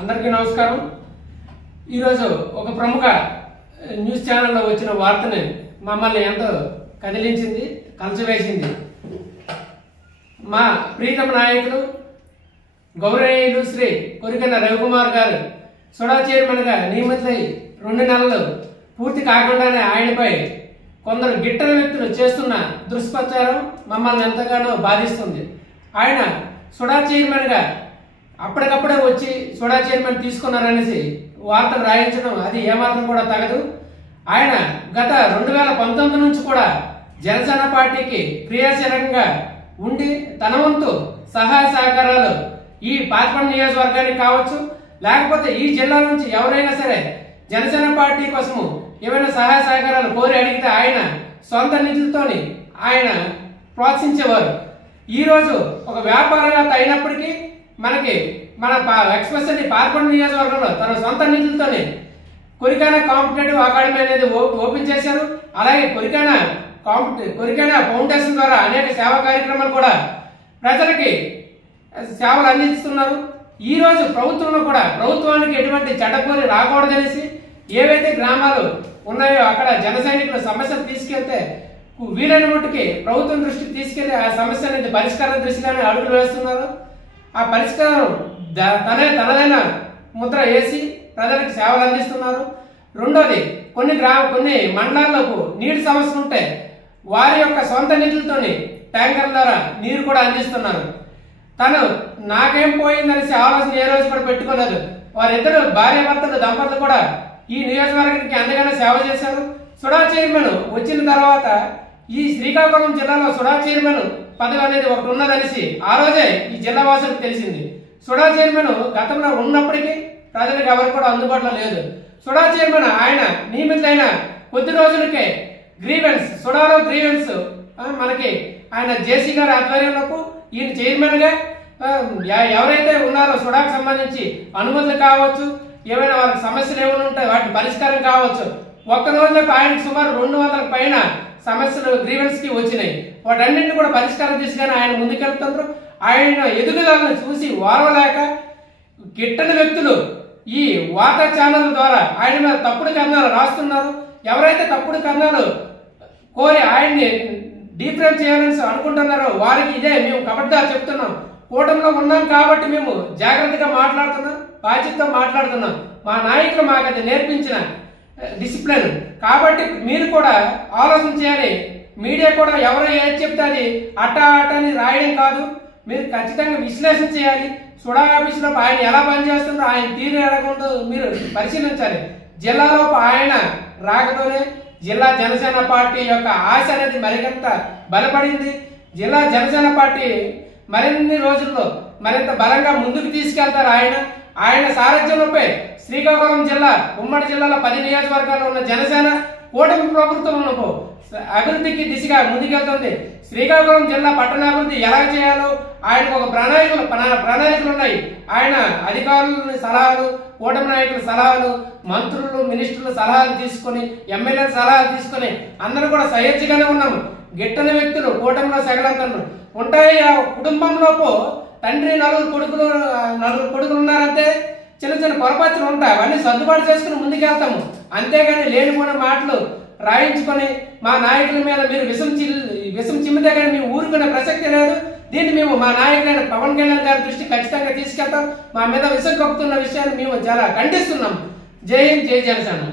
అందరికీ నమస్కారం। ఈరోజు ఒక ప్రముఖ న్యూస్ ఛానల్లో వచ్చిన వార్తని మమ్మల్ని ఎంతో కదిలించింది, కలచవేసింది। మా ప్రీతమ నాయకులు గౌరవనీయులు శ్రీ కొరికన్న రవికుమార్ గారు సుడా చైర్మన్గా నియమితులై 2 నెలలు పూర్తి కాకుండానే ఆయనపై కొందరు గిట్టని వ్యక్తులు చేస్తున్న దుష్ప్రచారం మమ్మల్ని ఎంతగానో బాధిస్తుంది। ఆయన సుడా చైర్మన్గా అప్పటికప్పుడే వచ్చి సుడా చైర్మన్ తీసుకున్నారనేసి వార్తలు రాయించడం అది ఏమాత్రం కూడా తగదు। ఆయన గత 2019 నుంచి కూడా జనసేన పార్టీకి క్రియాశీలకంగా ఉండి తన వంతు సహాయ సహకారాలు ఈ పార్లమెంట్ నియోజకవర్గానికి కావచ్చు, లేకపోతే ఈ జిల్లా నుంచి ఎవరైనా సరే జనసేన పార్టీ కోసము ఏమైనా సహాయ సహకారాలు కోరి అడిగితే ఆయన సొంత నిధులతోని ఆయన ప్రోత్సహించేవారు। ఈరోజు ఒక వ్యాపారవేత్త అయినప్పటికీ మన ఎక్స్ప్రెస్ పార్లమెంట్ నియోజకవర్గంలో తన సొంత నిధులతోనే కొరికన్న కాంపిటేటివ్ అకాడమీ అనేది ఓపెన్ చేశారు। అలాగే కొరికన్న ఫౌండేషన్ ద్వారా అనేక సేవా కార్యక్రమాలు కూడా ప్రజలకి సేవలు అందిస్తున్నారు। ఈ రోజు ప్రభుత్వంలో కూడా ప్రభుత్వానికి ఎటువంటి చెడ్డపోరి రాకూడదనేసి ఏవైతే గ్రామాలు ఉన్నాయో అక్కడ జన సైనికుల సమస్యలు తీసుకెళ్తే వీలైన మట్టుకి ప్రభుత్వం దృష్టికి తీసుకెళ్లి ఆ సమస్య అనేది పరిష్కారం దిశగానే అడుగులు వేస్తున్నారు। ఆ పరిష్కారం తనదైన ముద్ర వేసి ప్రజలకు సేవలు అందిస్తున్నారు। రెండోది కొన్ని మండలాలకు నీటి సమస్య ఉంటే వారి యొక్క సొంత నిధులతోని ట్యాంకర్ల ద్వారా నీరు కూడా అందిస్తున్నారు। తను నాకేం పోయిందనేసి ఆలోచన ఏ రోజు కూడా పెట్టుకోలేదు। వారిద్దరు భార్యాభర్తలు దంపతులు కూడా ఈ నియోజకవర్గానికి అంతగానే సేవ చేశారు। సుడా చైర్మన్ వచ్చిన తర్వాత ఈ శ్రీకాకుళం జిల్లాలో సుడా చైర్మన్ పదవి అనేది ఒకటి ఉన్నదనేసి ఆ రోజే ఈ జిల్లా వాసులకు తెలిసింది। సుడా చైర్మన్ గతంలో ఉన్నప్పటికీ ప్రజలకు ఎవరు కూడా అందుబాటులో లేదు। సుడా చైర్మన్ ఆయన నియమితులైన కొద్ది రోజులకే సుడాలో గ్రీవెన్స్ మనకి ఆయన జేసీ గారి ఆధ్వర్యంలో ఈయన చైర్మన్ గా ఎవరైతే ఉన్నారో సుడాకు సంబంధించి అనుమతులు కావచ్చు, ఏమైనా వాళ్ళకి సమస్యలు ఏమైనా ఉంటాయి వాటి పరిష్కారం కావచ్చు, ఒక్క రోజులకు ఆయనకు సుమారు 200 పైన సమస్యలు గ్రీవెన్స్ కి వచ్చినాయి। వాటన్నింటినీ కూడా పరిష్కారం తీసుకొని ఆయన ముందుకెళ్తున్నారు। ఆయన ఎదుగుదలను చూసి ఓర్వలేక గిట్టని వ్యక్తులు ఈ వార్తా ఛానల్ ద్వారా ఆయన మీద తప్పుడు కథనాలు రాస్తున్నారు। ఎవరైతే తప్పుడు కథనాలు కోరి ఆయన్ని డిఫరెన్స్ చేయాలని అనుకుంటున్నారో వారికి ఇదే మేము కబడ్డా చెప్తున్నాం। కూటమిలో ఉన్నాం కాబట్టి మేము జాగ్రత్తగా మాట్లాడుతున్నాం, బాధ్యతతో మాట్లాడుతున్నాం। మా నాయకులు మాకు అది నేర్పించిన డిసిప్లిన్ కాబట్టి మీరు కూడా ఆలోచన చేయాలి। మీడియా కూడా ఎవరో ఏది చెప్తే అది అని రాయడం కాదు, మీరు ఖచ్చితంగా విశ్లేషణ చేయాలి। సుడా ఆఫీసులో ఆయన ఎలా పనిచేస్తుందో ఆయన తీరు ఎడకుండా మీరు పరిశీలించాలి। జిల్లాలో ఆయన రాకతోనే జిల్లా జనసేన పార్టీ యొక్క ఆశ అనేది మరింత బలపడింది। జిల్లా జనసేన పార్టీ మరిన్ని రోజుల్లో మరింత బలంగా ముందుకు తీసుకెళ్తారు। ఆయన సారథ్యంలోపై శ్రీకాకుళం జిల్లా ఉమ్మడి జిల్లాలో 10 నియోజకవర్గాల్లో ఉన్న జనసేన కూటమి ప్రభుత్వంలో అభివృద్ధికి దిశగా ముందుకెళ్తుంది। శ్రీకాకుళం జిల్లా పట్టణాభివృద్ధి ఎలా చేయాలో ఆయనకు ఒక ప్రణాళికలు ఉన్నాయి। ఆయన అధికారుల సలహాలు, కూటమి నాయకుల సలహాలు, మంత్రులు మినిస్టర్ల సలహాలు తీసుకొని, ఎమ్మెల్యేల సలహాలు తీసుకొని అందరూ కూడా సహేచ్ఛగానే ఉన్నాము। గిట్టని వ్యక్తులు కూటమిలో సగలంతరు ఉంటాయి। ఆ కుటుంబంలోపు తండ్రి 4 కొడుకులు ఉన్నారంటే చిన్న చిన్న పొరపాట్లు ఉంటాయి, అవన్నీ సర్దుబాటు చేసుకుని ముందుకెళ్తాము। అంతేగాని లేనిపోయిన మాటలు రాయించుకొని మా నాయకుల మీద మీరు విషం చిమ్మితే కానీ మేము ఊరుకునే ప్రసక్తి లేదు। దీన్ని మేము మా నాయకులైన పవన్ కళ్యాణ్ గారి దృష్టి ఖచ్చితంగా తీసుకెళ్తాం। మా మీద విషం కప్పుతున్న విషయాన్ని మేము చాలా ఖండిస్తున్నాం। జై హింద్, జై జనసేన।